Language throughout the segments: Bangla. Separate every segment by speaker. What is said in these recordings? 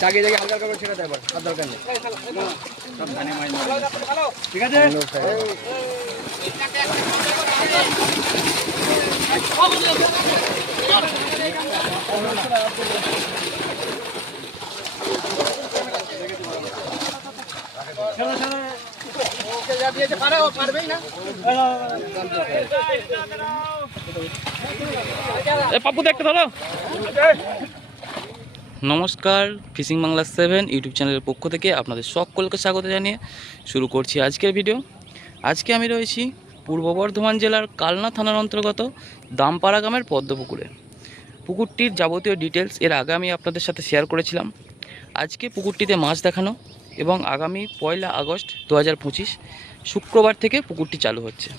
Speaker 1: চাগিয়ে জায়গায় হালকা করে ছেড়ে দেয় আর দরকার নেই। ঠিক আছে?
Speaker 2: পাপ্পু, দেখতে ধরো। নমস্কার, ফিশিং বাংলা সেভেন ইউটিউব চ্যানেলের পক্ষ থেকে আপনাদের সকলকে স্বাগত জানিয়ে শুরু করছি আজকের ভিডিও। আজকে আমি রয়েছি পূর্ব বর্ধমান জেলার কালনা থানার অন্তর্গত দামপাড়া গ্রামের পদ্মপুকুরে। পুকুরটির যাবতীয় ডিটেলস এর আগে আমি আপনাদের সাথে শেয়ার করেছিলাম। আজকে পুকুরটিতে মাছ দেখানো এবং আগামী পয়লা আগস্ট দু হাজার পঁচিশ শুক্রবার থেকে পুকুরটি চালু হচ্ছে।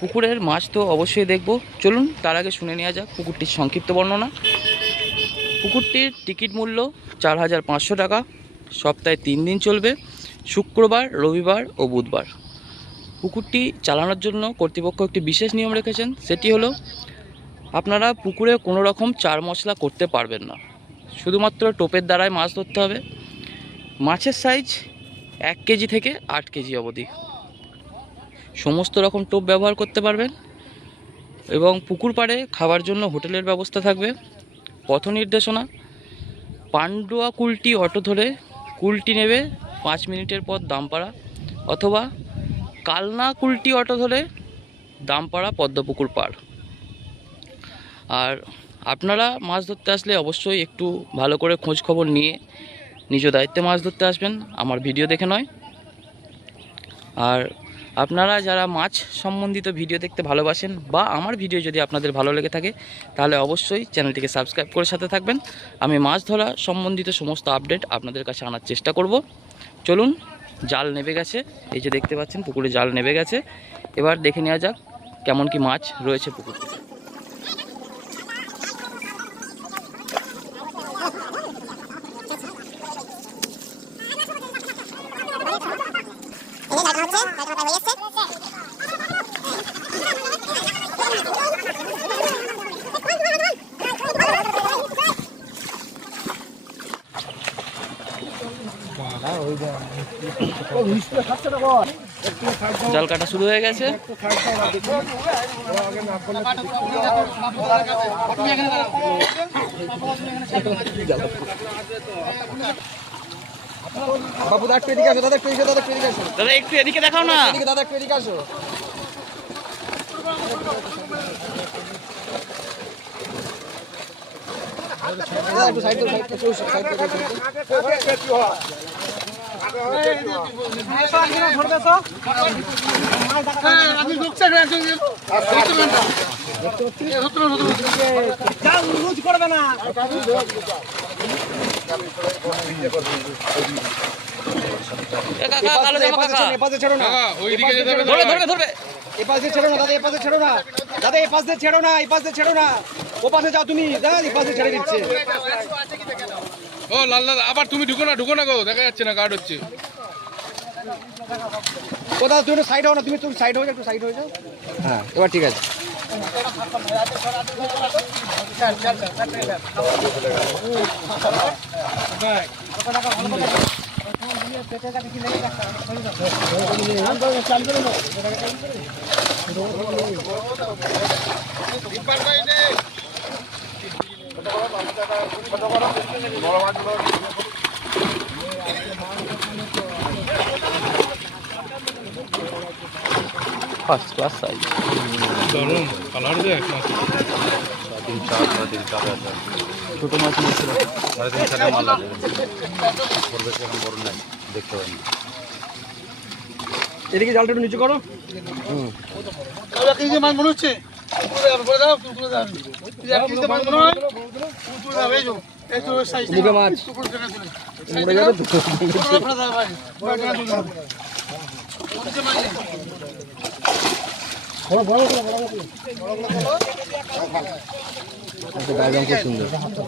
Speaker 2: পুকুরের মাছ তো অবশ্যই দেখব। চলুন, তার আগে শুনে নেওয়া যাক পুকুরটির সংক্ষিপ্ত বর্ণনা। পুকুরটির টিকিট মূল্য চার হাজার পাঁচশো টাকা। সপ্তাহে তিন দিন চলবে, শুক্রবার, রবিবার ও বুধবার। পুকুরটি চালানোর জন্য কর্তৃপক্ষ একটি বিশেষ নিয়ম রেখেছেন। সেটি হলো আপনারা পুকুরে কোনো রকম চার মশলা করতে পারবেন না। শুধুমাত্র টোপের দ্বারাই মাছ ধরতে হবে। মাছের সাইজ এক কেজি থেকে আট কেজি অবধি। সমস্ত রকম টোপ ব্যবহার করতে পারবেন এবং পুকুর পাড়ে খাবার জন্য হোটেলের ব্যবস্থা থাকবে। পথ নির্দেশনা, পান্ডুয়া কুলটি অটো ধরে কুলটি নেবে পাঁচ মিনিটের পর দামপাড়া অথবা কালনা কুলটি অটো ধরে দামপাড়া পদ্মপুকুর পাড়। আপনারা মাছ ধরতে আসলে অবশ্যই একটু ভালো করে খোঁজ খবর নিয়ে নিজ দায়িত্বে মাছ ধরতে আসবেন, আমার ভিডিও দেখে নয়। আর আপনারা যারা মাছ সম্বন্ধিত ভিডিও দেখতে ভালোবাসেন বা আমার ভিডিও যদি আপনাদের ভালো লেগে থাকে, তাহলে অবশ্যই চ্যানেলটিকে সাবস্ক্রাইব করে সাথে থাকবেন। আমি মাছ ধরা সম্বন্ধিত সমস্ত আপডেট আপনাদের কাছে আনার চেষ্টা করব। চলুন, জাল নেবে গেছে। এই যে দেখতে পাচ্ছেন, পুকুরে জাল নেবে গেছে। এবার দেখে নেওয়া যাক কেমন কি মাছ রয়েছে পুকুরে। জাল কাটা শুরু হয়ে গেছে।
Speaker 1: বাবু দাদা একটু এদিকে আসো দাদা একটু এদিকে দাদা একটু এদিকে আসো।
Speaker 2: দাদা একটু এদিকে দেখাও না।
Speaker 1: এদিকে দাদা একটু এদিকে আসো। একটু সাইড সাইড সাইড
Speaker 2: এ
Speaker 1: ছেড়ো না
Speaker 2: ধরবে ধরবে
Speaker 1: এপাশে ছেড়ো না দাদা এপাশে ছেড়ো না দাদা ও পাশে যাও তুমি দাদা এপাশে ছেড়ে দিচ্ছে।
Speaker 3: ও লাল লাল আবার তুমি ঢুকো না ঢুকো না গো দেখা যাচ্ছে না গার্ড হচ্ছে।
Speaker 1: ও দাদা তুমি সাইড হও না তুমি তুমি সাইড হয়ে যাও একটু সাইড হয়ে যাও। হ্যাঁ এবার ঠিক আছে।
Speaker 2: ফার্স্ট ক্লাস সাইজ
Speaker 3: দারুণ কালার দেখ
Speaker 2: ছোট মাছ নিয়েছিল
Speaker 1: এদিকে জালটা একটু নিচু করো মুখে মাছ মরে যাবে তো বড় বড় বড় বড় ডায়গ্রাম খুব সুন্দর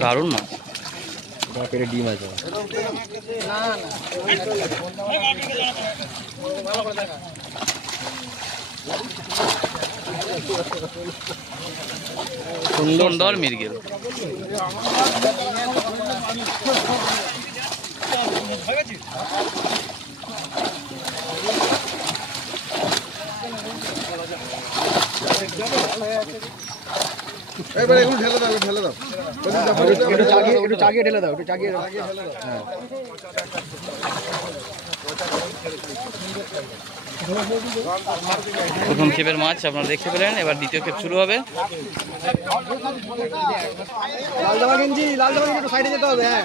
Speaker 2: দারুণ মাছ।
Speaker 1: পেটে ডিম আছে
Speaker 2: সুন্দর মির্গেল।
Speaker 3: এবার এগুলো ঢেলে দাও ঢেলে দাও।
Speaker 1: একটু চাগিয়ে একটু চাগিয়ে ঢেলে দাও একটু চাগিয়ে দাও। হ্যাঁ
Speaker 2: প্রথম ক্ষেপের মাছ আপনারা দেখতে পেলেন, এবার দ্বিতীয় ক্ষেপ শুরু হবে
Speaker 1: হ্যাঁ।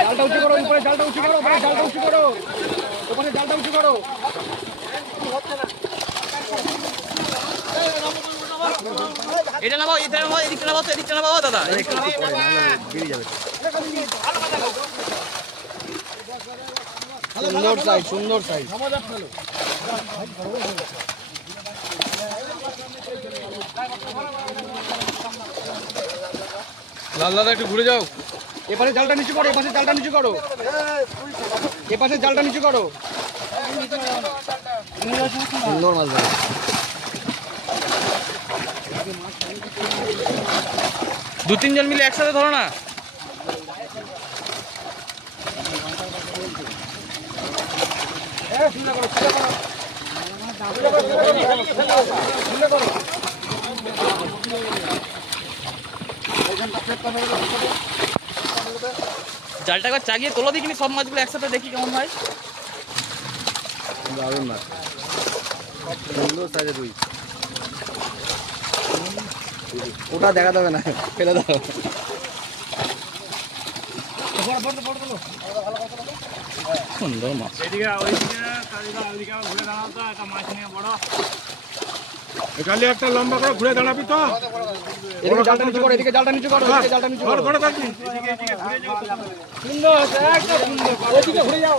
Speaker 1: জালটা উঁচু করো, উপরে জালটা উঁচু করো, উপরে জালটা উঁচু করো, উপরে জালটা উঁচু করো।
Speaker 2: এটা নামাও এটা নামাও, এদিকটা নামাও এদিকটা নামাও দাদা।
Speaker 1: সুন্দর সাইজ সুন্দর সাইজ
Speaker 3: লাল দাদা একটু ঘুরে যাও।
Speaker 1: এপাশে জালটা নিচু করো, এপাশে জালটা নিচু করো। এপাশে জালটা নিচু করো। সুন্দর মাছ ধরে।
Speaker 2: দু তিনজন মিলে একসাথে ধরো না। জালটা একবার চাগিয়ে তোলো দিকিনি সব মাছগুলো একসাথে দেখি কেমন হয়।
Speaker 1: দারুণ মাছ। সুন্দর সাইজের রুই ওটা দেখা যাবে না ফেলে দাও।
Speaker 2: সুন্দর মাছ।
Speaker 3: এখানে একটা লম্বা করে ঘুরে দাঁড়াবি তো।
Speaker 1: এদিকে জালটা নিচু করো এদিকে জালটা নিচু করো এদিকে জালটা নিচু করো।
Speaker 3: ঘরে থাকবি।
Speaker 1: সুন্দর একদম সুন্দর ওদিকে ঘুরে যাও।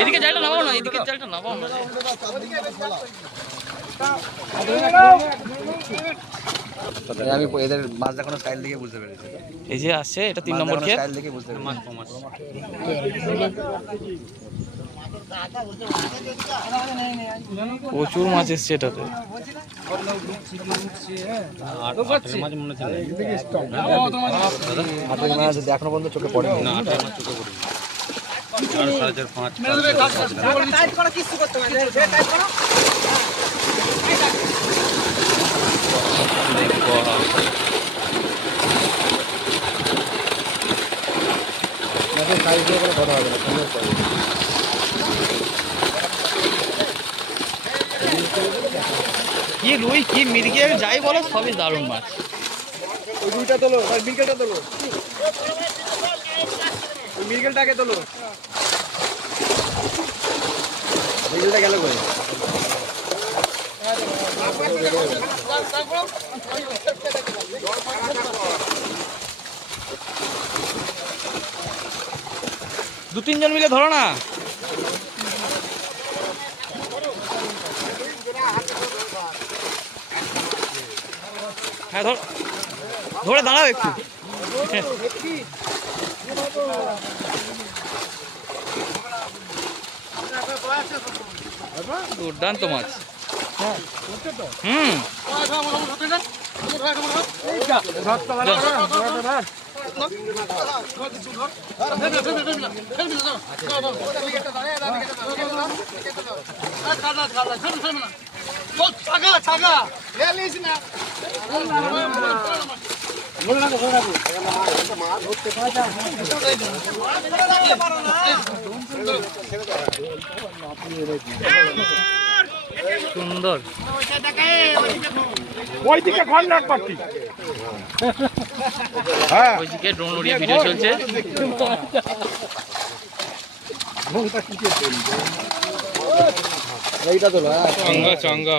Speaker 2: এদিকে জালটা নামাও না এদিকে জালটা নামাও না।
Speaker 1: আমি এদের মাছ দেখানো স্টাইল দেখে বুঝতে পেরেছি।
Speaker 2: এই যে আসছে এটা তিন নম্বর
Speaker 1: দেখে বুঝতে পেরেছি।
Speaker 2: প্রচুর মাছ এসছে এটাতে।
Speaker 1: এখনও পর্যন্ত চোখে পড়ে না দিয়ে কথা হবে না সুন্দর সাইজ
Speaker 2: কি রুই কি মির্গেল যাই বলো সবই দারুণ মাছ।
Speaker 1: ওই তোলো মিরগেলটা তোলো। ওই মিরগেলটাকে তোলো। মিরগেলটা গেল কই?
Speaker 2: দু তিনজন মিলে ধরো না। হ্যাঁ ধর। দাঁড়াও একটু। দুর্দান্ত মাছ। হুম। সুন্দর।
Speaker 3: ওইদিকে কর্নার পার্টি হ্যাঁ।
Speaker 2: ওইদিকে ড্রোন উড়িয়ে ভিডিও চলছে।
Speaker 1: এইটা তো
Speaker 3: চাঙ্গা চাঙ্গা।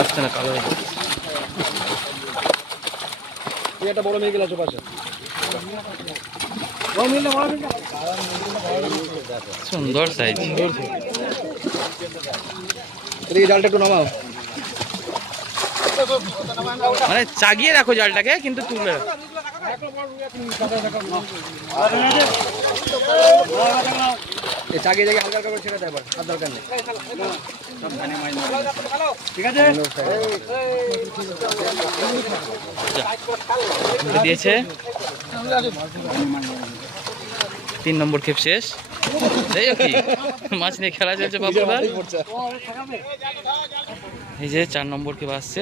Speaker 2: আসছে না কালো
Speaker 1: এই একটা বড় মেয়ে আছে পাশে।
Speaker 2: সুন্দর সাইজ
Speaker 1: জালটা একটু নামাও।
Speaker 2: মানে চাগিয়ে রাখো জালটাকে কিন্তু তুলে রাখো।
Speaker 1: এই চাগিয়ে হালকা হালকা করে ছেড়ে দেয় এবার আর দরকার নেই। ঠিক আছে?
Speaker 2: দিয়েছে। তিন নম্বর খেপ শেষ। এই কি মাছ নিয়ে খেলা চলছে এই যে চার নম্বর খেপ আসছে।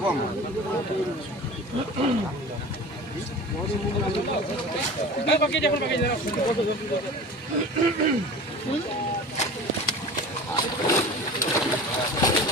Speaker 1: কম Thank you.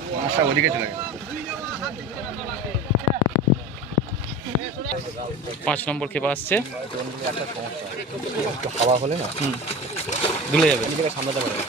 Speaker 1: আশা ওদিকে চলে গেছে
Speaker 2: পাঁচ নম্বর ক্ষেপ আসছে।
Speaker 1: হাওয়া হলে না?
Speaker 2: হুম। দুলে যাবে।
Speaker 1: নিজেকে সামলাতে পারবে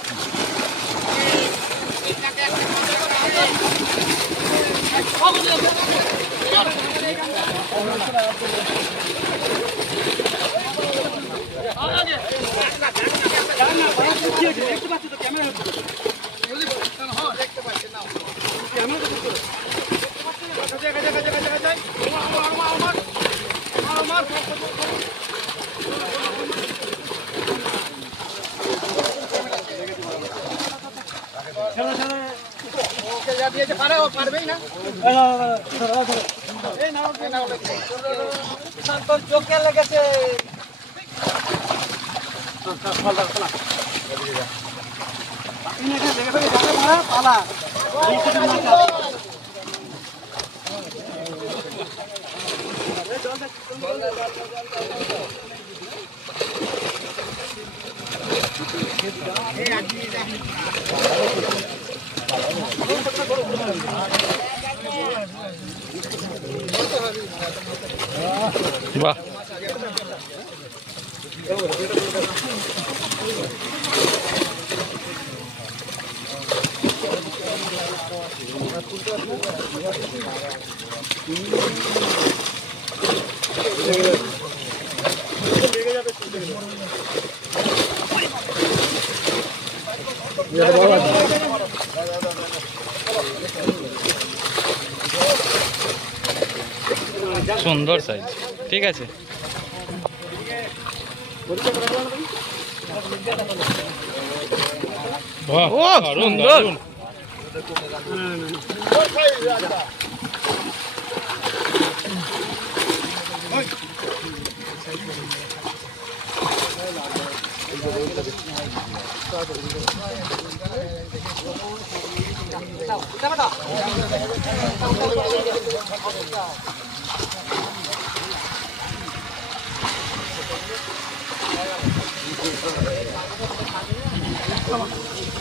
Speaker 1: পারবেই না এই না ওঠে না ওঠে তোর পালা
Speaker 2: বাহ। সুন্দর সাইজ ঠিক আছে। ও, সুন্দর।
Speaker 3: দারুণ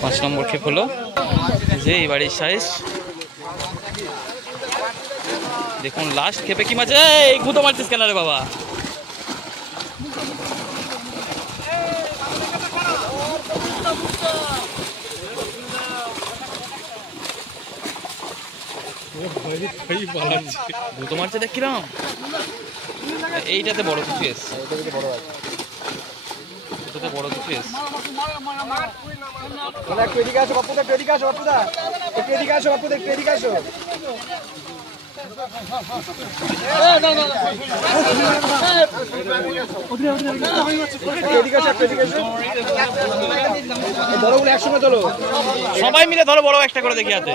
Speaker 2: পাঁচ নম্বর খেপ হলো। যে এই বাড়ির সাইজ দেখুন লাস্ট খেপে কি মাছ এই গুঁতো মারছিস কেন রে বাবা? গুঁতো মারছে দেখ বড়
Speaker 1: মানে একটু এদিকে আসো বাপুদা একটু এদিকে আসো বাপুদা একটু এদিকে আসো বাপুদা একটু এদিকে আসো।
Speaker 2: সবাই মিলে ধরো, বড় একটা করে দেখি হাতে।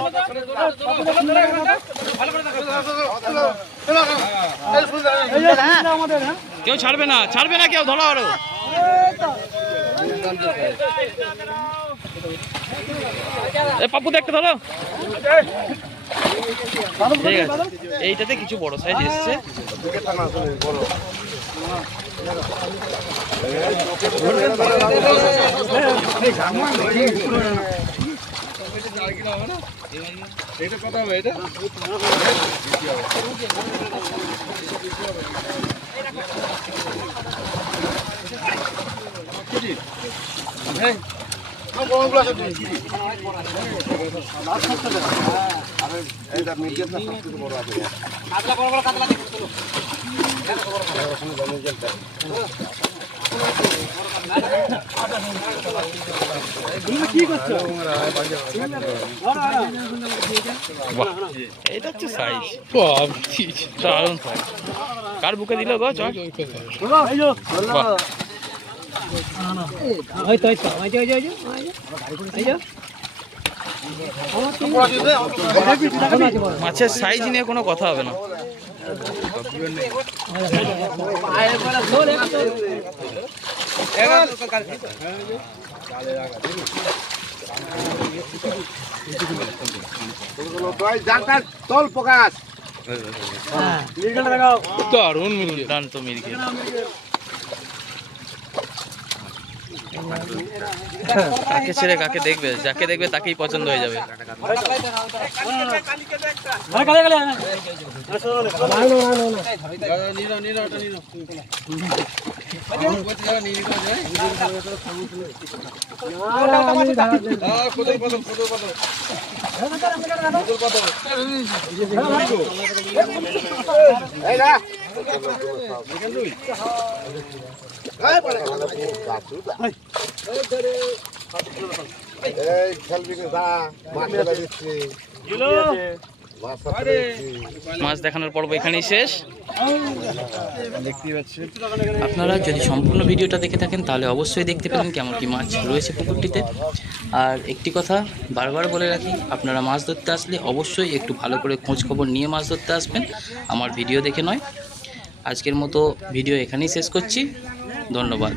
Speaker 2: কেউ ছাড়বে না ছাড়বে না কেউ, ধরো আরও। পাপ্পু একটা ধরো। ঠিক আছে। এইটাতে কিছু বড় সাইজ এসছে। বাহ এটা হচ্ছে সাইজ দারুণ সাইজ কার বুকে দিল গো চল। মাছের সাইজ নিয়ে কোনো কথা হবে না
Speaker 1: তোল প্রকাশ
Speaker 3: দারুণ মিলিয়ে
Speaker 2: দুর্দান্ত মির্গে কাকে ছেড়ে কাকে দেখবে? যাকে দেখবে তাকেই পছন্দ হয়ে যাবে।
Speaker 4: এই খেলবি না ফেলে দিচ্ছি
Speaker 2: মাছ দেখানোর পর্ব এখানেই শেষ। আপনারা যদি সম্পূর্ণ ভিডিওটা দেখে থাকেন, তাহলে অবশ্যই দেখতে পেলেন কেমন কি মাছ রয়েছে পুকুরটিতে। আর একটি কথা বারবার বলে রাখি, আপনারা মাছ ধরতে আসলে অবশ্যই একটু ভালো করে খোঁজ খবর নিয়ে মাছ ধরতে আসবেন। আমার ভিডিও দেখে নয়। আজকের মতো ভিডিও এখানেই শেষ করছি। ধন্যবাদ।